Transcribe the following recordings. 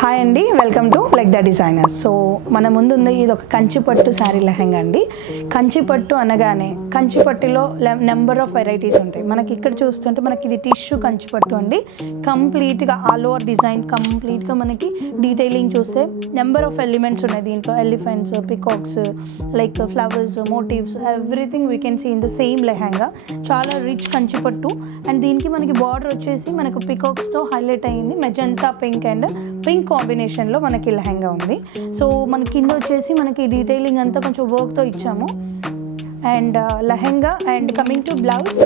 Hi అండి, welcome to like the designers. So మన ముందు ఉంది ఇది ఒక కంచిపట్టు శారీ లెహంగా అండి. కంచిపట్టు అనగానే కంచిపట్టులో నెంబర్ ఆఫ్ వెరైటీస్ ఉంటాయి. మనకి ఇక్కడ చూస్తుంటే మనకి ఇది టిష్యూ కంచిపట్టు అండి. కంప్లీట్గా ఆల్ ఓవర్ డిజైన్, కంప్లీట్గా మనకి డీటెయిలింగ్ చూస్తే నెంబర్ ఆఫ్ ఎలిమెంట్స్ ఉన్నాయి దీంట్లో. Elephants, peacocks, like flowers, motifs, everything we can see in the same lehenga. చాలా రిచ్ కంచిపట్టు. అండ్ దీనికి మనకి బార్డర్ వచ్చేసి మనకు పికాక్స్తో హైలైట్ అయ్యింది. మెజంతా పింక్ అండ్ పింక్ కాంబినేషన్లో మనకి లెహంగా ఉంది. సో మన కింద వచ్చేసి మనకి డీటెయిలింగ్ అంతా కొంచెం వర్క్తో ఇచ్చాము. And lehenga and coming to blouse.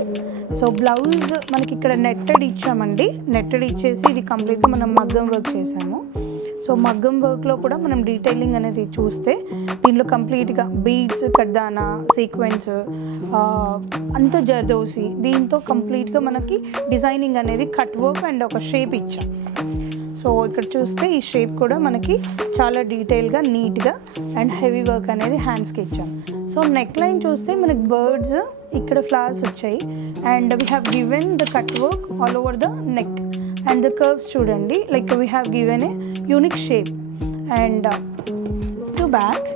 So blouse మనకి ఇక్కడ నెట్టెడ్ ఇచ్చామండి. నెట్టెడ్ ఇచ్చేసి ఇది కంప్లీట్గా మనం మగ్గం వర్క్ చేసాము. సో మగ్గం వర్క్లో కూడా మనం డీటెయిలింగ్ అనేది చూస్తే దీనిలో కంప్లీట్గా బీడ్స్, కడ్దానా, సీక్వెన్స్, అంత జర్దోసి, దీంతో కంప్లీట్గా మనకి డిజైనింగ్ అనేది కట్ వర్క్ అండ్ ఒక షేప్ ఇచ్చాం. సో ఇక్కడ చూస్తే ఈ షేప్ కూడా మనకి చాలా డీటెయిల్గా, నీట్గా అండ్ హెవీ వర్క్ అనేది హ్యాండ్స్కి ఇచ్చాం. సో నెక్ లైన్ చూస్తే మనకి బర్డ్స్, ఇక్కడ ఫ్లవర్స్ వచ్చాయి. And we have given the cut work all over the neck. And the curves చూడండి, like we have given a unique shape. And to back.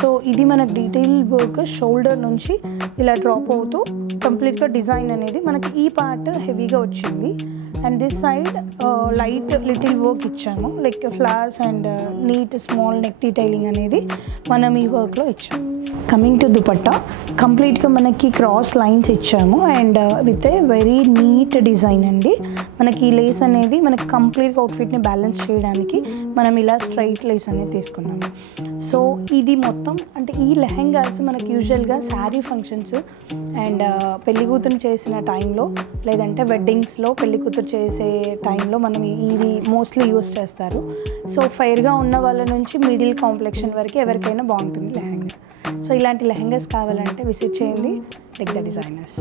So ఇది మన డీటెయిల్ వర్క్ షోల్డర్ నుంచి ఇలా drop అవుతూ కంప్లీట్గా design అనేది మనకి ఈ పార్ట్ హెవీగా వచ్చింది. And this side light little work ఇచ్చాము, like flowers and neat small neck detailing అనేది మనం ఈ వర్క్లో ఇచ్చాము. కమింగ్ టు దుపట్టా, కంప్లీట్గా మనకి క్రాస్ లైన్స్ ఇచ్చాము and with a very neat design అండి. మనకి ఈ లేస్ అనేది మనకి కంప్లీట్గా అవుట్ఫిట్ని బ్యాలెన్స్ చేయడానికి మనం ఇలా స్ట్రైట్ లేస్ అనేది తీసుకున్నాము. సో ఇది మొత్తం అంటే ఈ లెహెంగాస్ మనకి యూజువల్గా శారీ ఫంక్షన్స్ అండ్ పెళ్లి కూతురు చేసిన టైంలో, లేదంటే వెడ్డింగ్స్లో పెళ్లి కూతురు చేసే టైంలో మనం ఇవి మోస్ట్లీ యూస్ చేస్తారు. సో ఫైర్గా ఉన్న వాళ్ళ నుంచి మిడిల్ కాంప్లెక్షన్ వరకు ఎవరికైనా బాగుంటుంది లెహంగా. సో ఇలాంటి లెహంగాస్ కావాలంటే విజిట్ చేయండి లైక్ ద డిజైనర్స్.